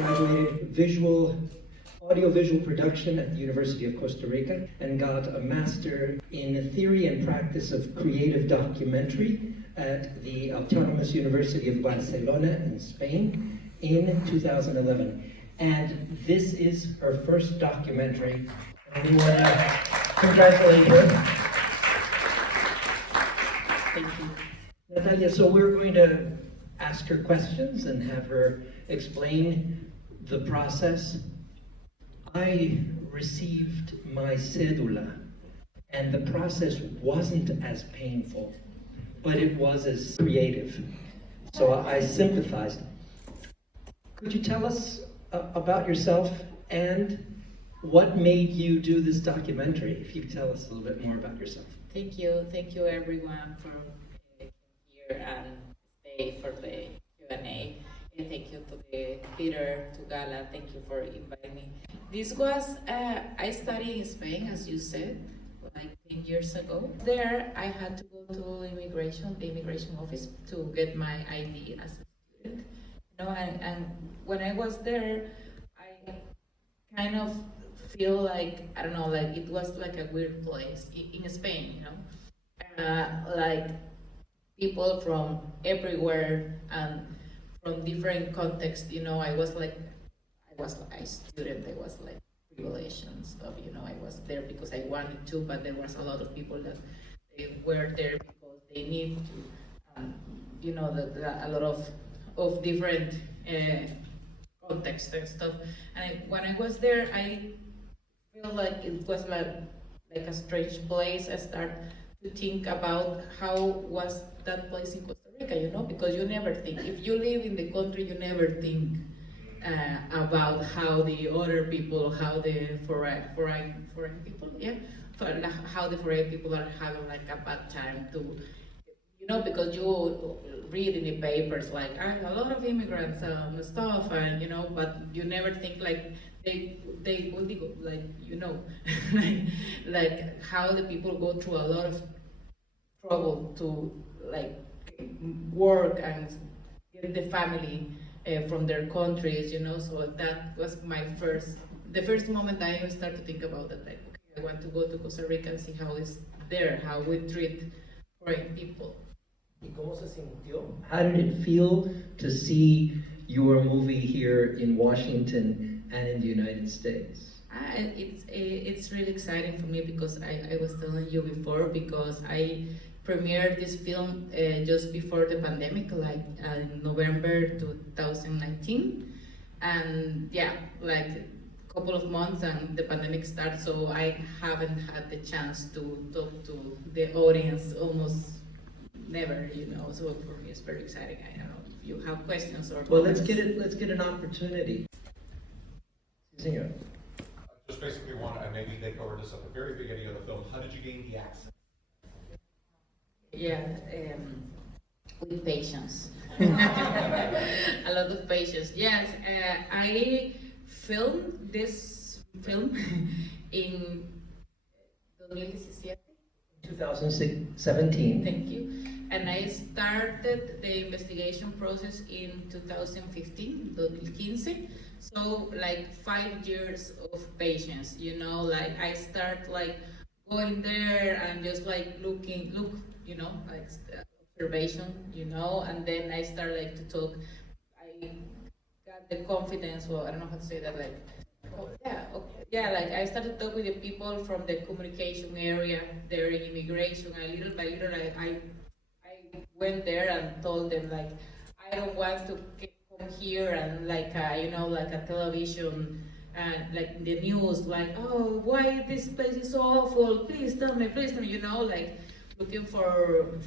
graduated audiovisual production at the University of Costa Rica and got a master in theory and practice of creative documentary at the Autonomous University of Barcelona in Spain in 2011. And this is her first documentary. And we want to congratulate her. Thank you. Natalia, so we're going to ask her questions and have her explain the process. I received my cédula, and the process wasn't as painful, but it was as creative. So I sympathized. Could you tell us about yourself and what made you do this documentary? If you tell us a little bit more about yourself. Thank you everyone for being here and stay for the Q&A. And thank you to the theater, to Gala, thank you for inviting me. This was, I studied in Spain, as you said, like 10 years ago. There, I had to go to the immigration office to get my ID as a student. You know, and when I was there, I kind of feel like, I don't know, like it was like a weird place in Spain, you know? Like people from everywhere and from different contexts, you know. I was a student, I was like privileged and stuff, you know. I was there because I wanted to, but there was a lot of people that they were there because they need to, you know, a lot of different contexts and stuff. And when I was there, I feel like it was like a strange place. I started to think about how was that place in Costa Rica, you know, because you never think, if you live in the country, you never think about how the other people, how the foreign people, yeah, how the foreign people are having like a bad time to, you know, because you read in the papers like a lot of immigrants and stuff, and you know, but you never think like they only go, like, you know, like how the people go through a lot of trouble to like work and get the family from their countries, you know. So that was the first moment I started to think about that, like, okay, I want to go to Costa Rica and see how it's there, how we treat foreign people. ¿Y cómo se sintió? How did it feel to see your movie here in Washington and in the United States? It's really exciting for me because I was telling you before, because I premiered this film just before the pandemic, like in November 2019, and yeah, like a couple of months and the pandemic started, so I haven't had the chance to talk to the audience almost never, you know. So for me it's very exciting. I don't know if you have questions or well, let's get an opportunity. Senor. Just basically want to maybe they covered this at the very beginning of the film. How did you gain the accent? Yeah, with patience. A lot of patience. Yes, I filmed this film in 2017. Thank you. And I started the investigation process in 2015, 2015. So like 5 years of patience, you know, like I start like going there and just like look, you know, like observation, you know, and then I start like to talk. I got the confidence, well, I don't know how to say that, like, yeah, like I started to talk with the people from the communication area there in immigration, and little by little I went there and told them like, I don't want to come here and like, you know, like a television and like the news, like, oh, why this place is so awful, please tell me, you know, like looking for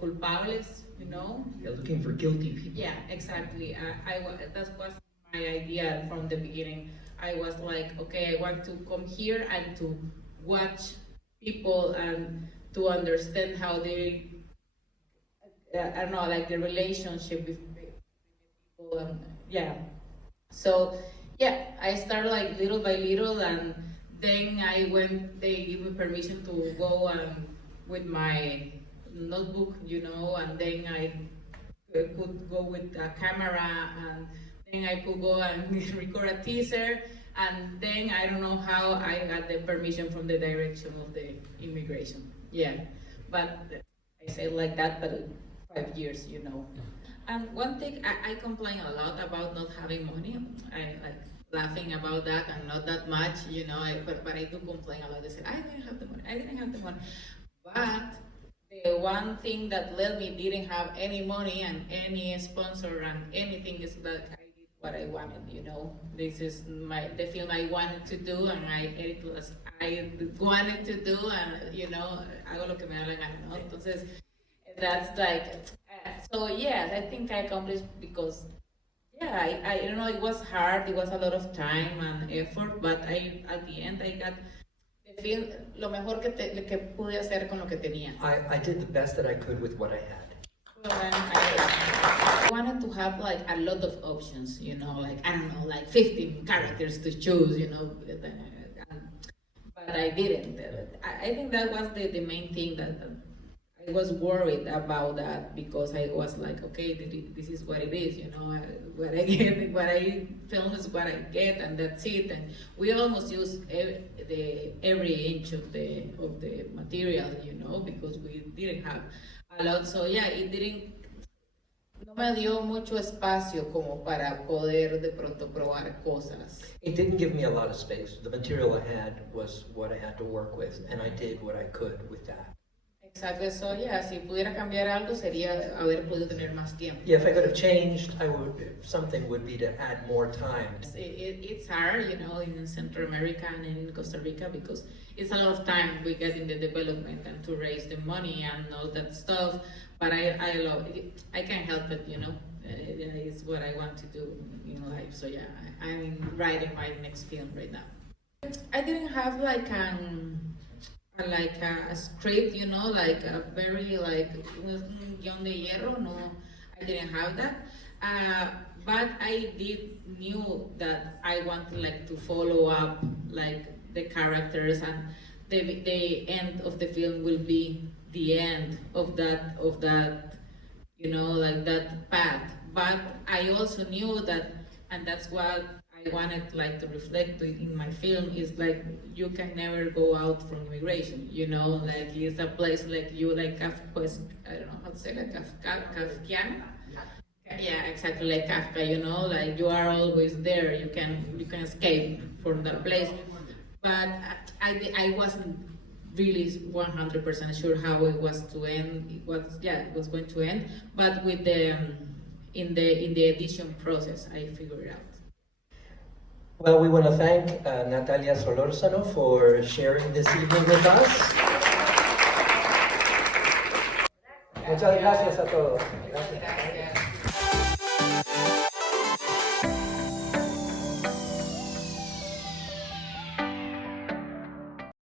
culpables, you know. You're looking for guilty people. Yeah, exactly. That was my idea from the beginning. I was like, okay, I want to come here and to watch people and to understand how they, I don't know, like the relationship with people, and yeah. So yeah, I started like little by little, and then they gave me permission to go with my notebook, you know, and then I could go with a camera and then I could go and record a teaser, and then I don't know how I got the permission from the direction of the immigration. Yeah, but I say like that, but 5 years, you know. And one thing, I complain a lot about not having money. I like laughing about that and not that much, you know, but I do complain a lot. They say, I didn't have the money, I didn't have the money. But the one thing that let me didn't have any money and any sponsor and anything is that I did what I wanted, you know. This is the film I wanted to do, and it was I wanted to do, and you know, hago lo que me da la gana, ¿no? Entonces, that's like, so yeah, I think I accomplished because, yeah, I don't know, it was hard, it was a lot of time and effort, but at the end, I got the film, lo mejor que pude hacer con lo que tenía. I did the best that I could with what I had. So then I wanted to have like a lot of options, you know, like, I don't know, like 15 characters to choose, you know, but I didn't. I think that was the main thing that I was worried about that, because I was like, okay, this is what it is, you know, what I get, what I film is what I get, and that's it. And we almost use every inch of the material, you know, because we didn't have a lot. So yeah, no me dio mucho espacio como para poder de pronto probar cosas. It didn't give me a lot of space. The material I had was what I had to work with, and I did what I could with that. Exacto, so yeah, si pudiera cambiar algo sería haber podido tener más tiempo. Yeah, if I could have changed, something would be to add more time. It's hard, you know, in Central America and in Costa Rica, because it's a lot of time we get in the development and to raise the money and all that stuff. But I love it. I can't help it, you know. It's what I want to do in life. So yeah, I'm writing my next film right now. I didn't have like a script, you know, like a very like guión de hierro. No, I didn't have that. But I knew that I wanted like to follow up like the characters, and the end of the film will be the end of that, you know, like that path. But I also knew that, and that's what I wanted like to reflect in my film, is like you can never go out from immigration, you know, like it's a place like you like Kafka, I don't know how to say, like Kafkian. Yeah, exactly, like Kafka, you know, like you are always there, you can escape from that place. But I wasn't really 100% sure how it was to end. It was going to end, but with the in the edition process, I figured it out. Well, we want to thank Natalia Solórzano for sharing this evening with us. Muchas gracias a todos. Gracias.